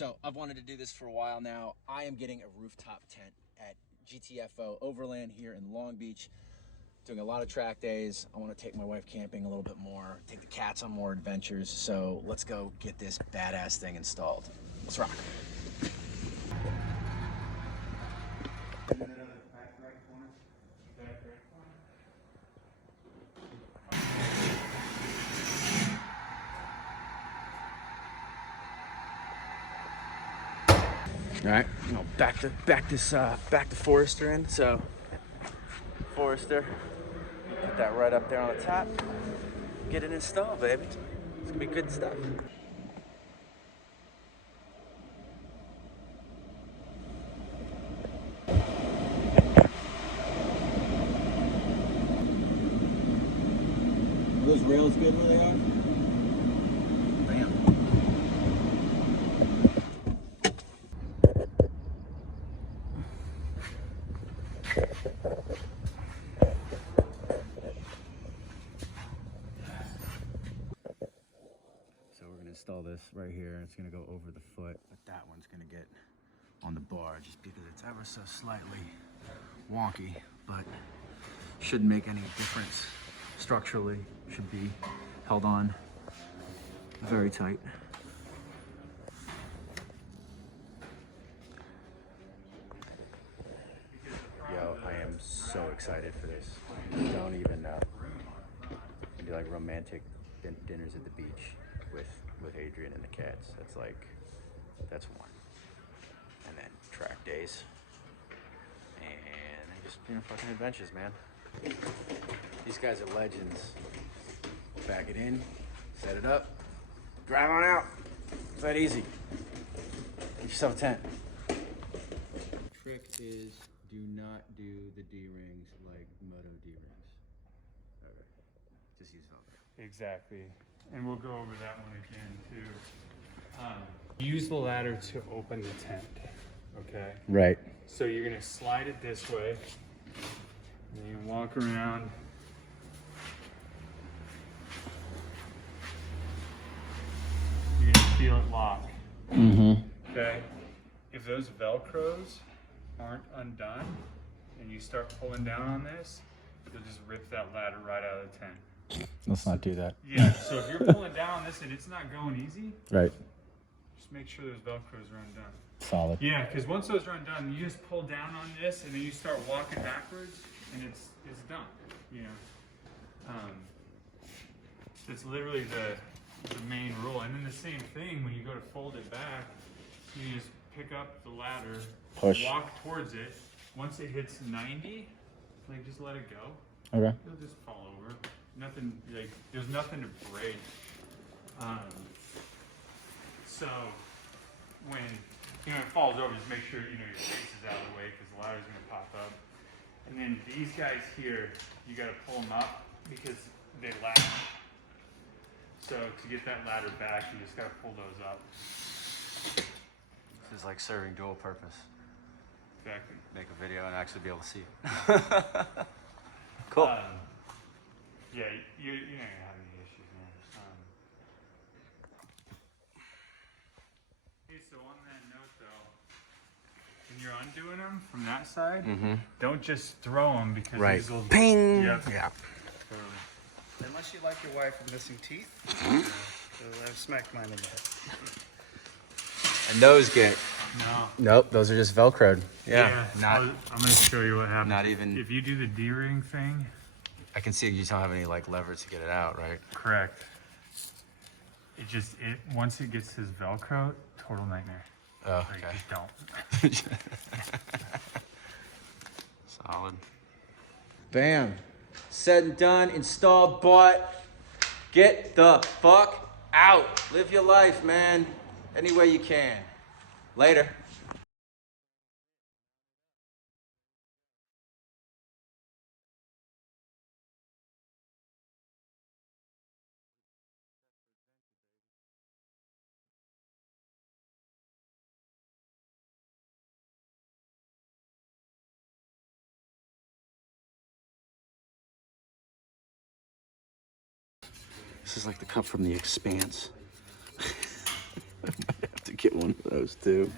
So I've wanted to do this for a while now. I am getting a rooftop tent at GTFOverland here in Long Beach. Doing a lot of track days. I want to take my wife camping a little bit more, take the cats on more adventures. So let's go get this badass thing installed. Let's rock. All right, you know, back to Forester in. So Forester, put that right up there on the top. Get it installed, baby. It's gonna be good stuff. Are those rails good where they are? Bam. So we're gonna install this right here. It's gonna go over the foot, but that one's gonna get on the bar just because it's ever so slightly wonky, but shouldn't make any difference structurally. Should be held on very tight. Yo, I am so excited for this. You don't even know. Do like romantic dinners at the beach with Adrian and the cats. That's one. And then track days. And just, you know, fucking adventures, man. These guys are legends. Back it in, set it up, drive on out. It's that easy. Get yourself a tent. Trick is do not do the D-rings like Moto D-rings. Okay. Just use Velcro. Exactly. And we'll go over that one again too. Use the ladder to open the tent, okay? Right. So you're gonna slide it this way, and then you walk around. You're gonna feel it lock. Mm-hmm. Okay? If those Velcros aren't undone, and you start pulling down on this, you'll just rip that ladder right out of the tent. Let's not do that. Yeah, so if you're pulling down on this and it's not going easy, Right. just make sure those Velcros are undone. Solid. Yeah, because once those are undone, you just pull down on this and then you start walking backwards and it's done, you know. It's literally the main rule. And then the same thing, when you go to fold it back, you just pick up the ladder, push, walk towards it. Once it hits 90, like just let it go. Okay. It'll just fall over. Nothing, like, there's nothing to break. So when, you know, it falls over, just make sure, you know, your face is out of the way because the ladder's gonna pop up. And then these guys here, you gotta pull them up because they latch. So to get that ladder back, you just gotta pull those up. This is like serving dual purpose. Exactly. Make a video and actually be able to see it. Cool. Yeah, you're not gonna have any issues, man. Hey, so on that note though, when you're undoing them from that side, don't just throw them because these will ping. Yep. Yeah. Unless you like your wife with missing teeth, so I've smacked mine in the head. And those get. No. Nope, those are just Velcroed. Yeah. Not. I'm gonna show you what happens. Not even. If you do the D-ring thing. I can see you don't have any like lever to get it out, right? Correct. Once it gets his Velcro, total nightmare. Oh, like, okay. Just don't. Solid. Bam. Said and done, installed, bought. Get the fuck out. Live your life, man. Any way you can. Later. This is like the cup from The Expanse. I might have to get one of those. those two.